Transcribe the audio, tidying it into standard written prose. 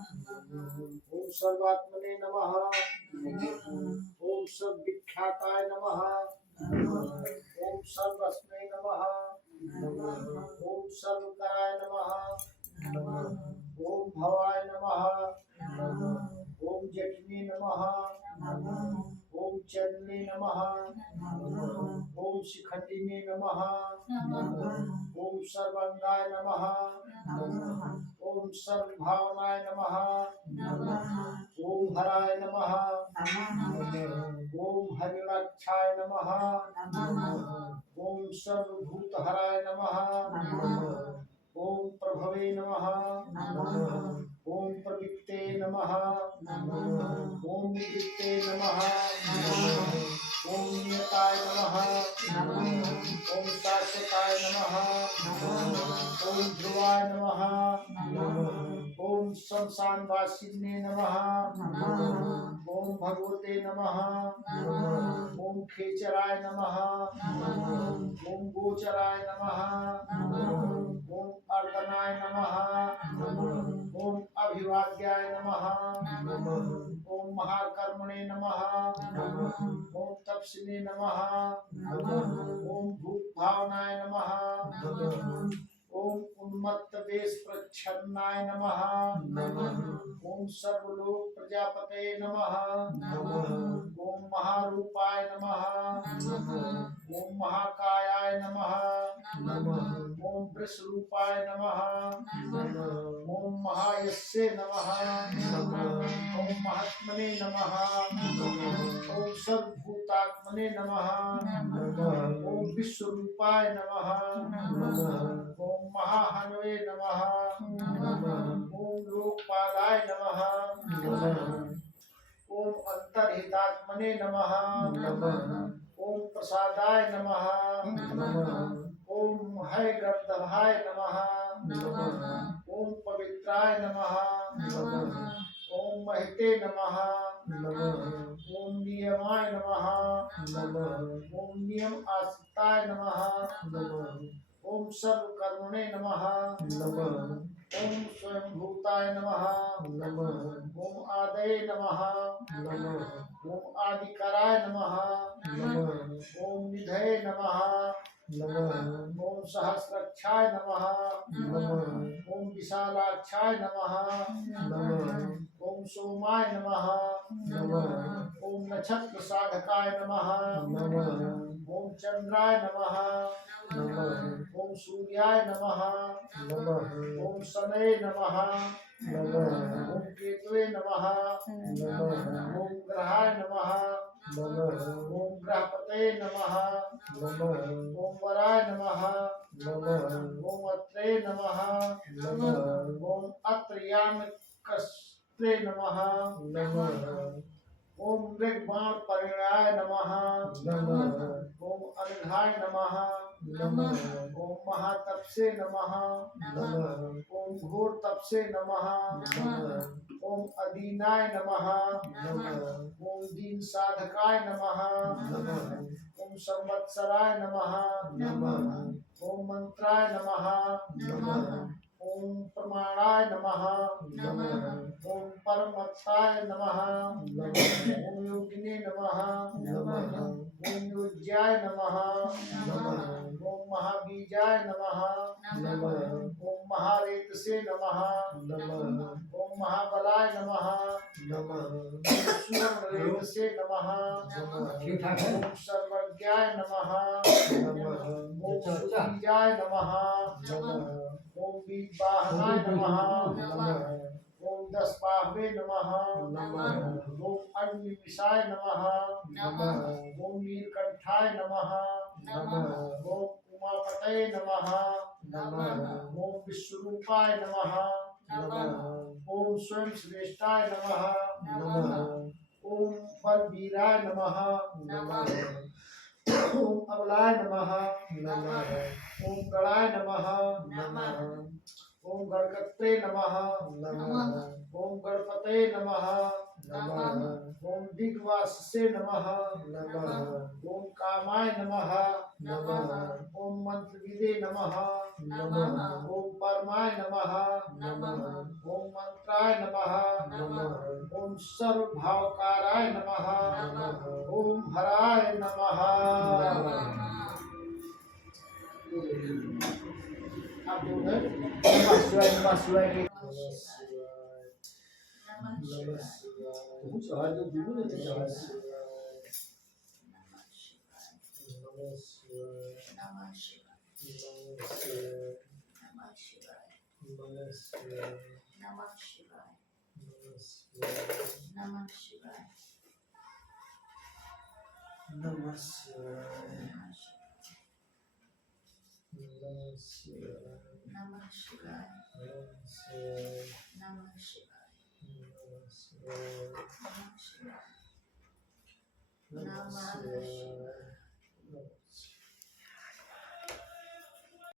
ओम सर्वात्मने नमः। ओम सर्वविख्याताय नमः। ओम सर्वस्मै नमः। ओम सर्वकराय नमः। ओम भवाय नमः। ओम जटिने नमः। ओम चरणे नमः। ओम शिखटिने नमः। ओम सर्वांगाय नमः। ओम सर्वभावनाय नमः। ओम हराय नमः। ओम हरिणाक्षाय नमः। ओम सर्वभूतहराय नमः। ओम प्रभवे नमः। ओम प्रवित्ते नमः। ओम निवृत्ते नमः। ओम नियताय नमः। ओम शाश्वताय नमः। ओम ध्रुवाय नमः। ओम शमशानवासिने नमः। ओम भगवते नमः। ओम खेचराय नमः। ओम गोचराय नमः। ओम अर्दनाय नमः। ओम अभिवाद्याय नमः। ओम महाकर्मणे नमः। ओम तपस्विने नमः। ओम भूतभावनाय नमः। ओम उन्मत्त वेश प्रच्छन्नाय नमः। ओम सर्वलोक प्रजापते नमः। ओम महारूपाय नमः। ओम महाकायाय नमः। ओम वृषरूपाय नमः। ओम महायस्ये नमः। ओम महात्मने नमः। ओम सर्वभूतात्मने नमः। ओम विश्वरूपाय नमः। ओम महाहनवे नमः। ओम लोकपालाय नमः। ओम अंतर्हितात्मने नमः। ओम प्रसादाय नमः। ओम हैगर्दभाय नमः। ओम पवित्राय नमः। ओम महिते नमः। ओम नियमाय नमः। ओम नियम आश्रिताय नमः। ओम सर्वकर्मणे नमः। ओम स्वयंभूताय नमः। ओम आदये नमः। ओम आदिकराय नमः। ओम निधये नमः। ओम सहस्रक्षाय नमः। ओम विशालाक्षाय नमः। ओम सोमाय नमः। ओम नक्षत्र साधकाय नमः। ओम चंद्राय नमः। ओम सूर्याय नमः। ओम शनये नमः। ओम केतवे नमः। ओम ग्रहाय नमः। ओम ग्रहपते नमः। ओम वराय नमः। ओम अत्रे नमः। ओम अत्र्यामकस्त्रे नमः। ओम ऋग्बाण परिणाय नमः। ओम अनघाय नमः। ओम महातपसे नमः। ओम घोर तपसे नमः। ओम अदीनाय नमः। ओम दीन साधकाय नमः। ओम संवत्सराय नमः। ओम मंत्राय नमः। ओम प्रमाणाय नमः। ओम परमत्ताय नमः। ओम योगिने नमः। ओम योज्याय नमः। ओम महाबीजाय नमः। ओम महारेतसे नमः। ओम महाबलाय नमः। ओम सुवर्णरेतसे नमः। ओम सर्वज्ञाय नमः। ओम सुबीजाय नमः। ओम बीजवाहनाय नमः। ओम दशबाहवे नमः। ओम अग्निविषाय नमः। ओम नीलकंठाय नमः। ओम उमापतये नमः। ओम विश्वरूपाय नमः। ओम स्वयं श्रेष्ठाय नमः। ओम बलवीराय नमः। ओम अबलाय नमः। ओम गणाय नमः। ओम गणकत्रे नमः। ओम गणपते नमः। ओम दिग्वाससे नमः। ओम कामाय नमः। ओम मंत्रविदे नमः। ओम परमाय नमः। ओम मंत्राय सर्वभूतात्मकाय नमः ओम सर्वभावकाराय नमः ओम हराय नमः आप जो है नमः शिवाय के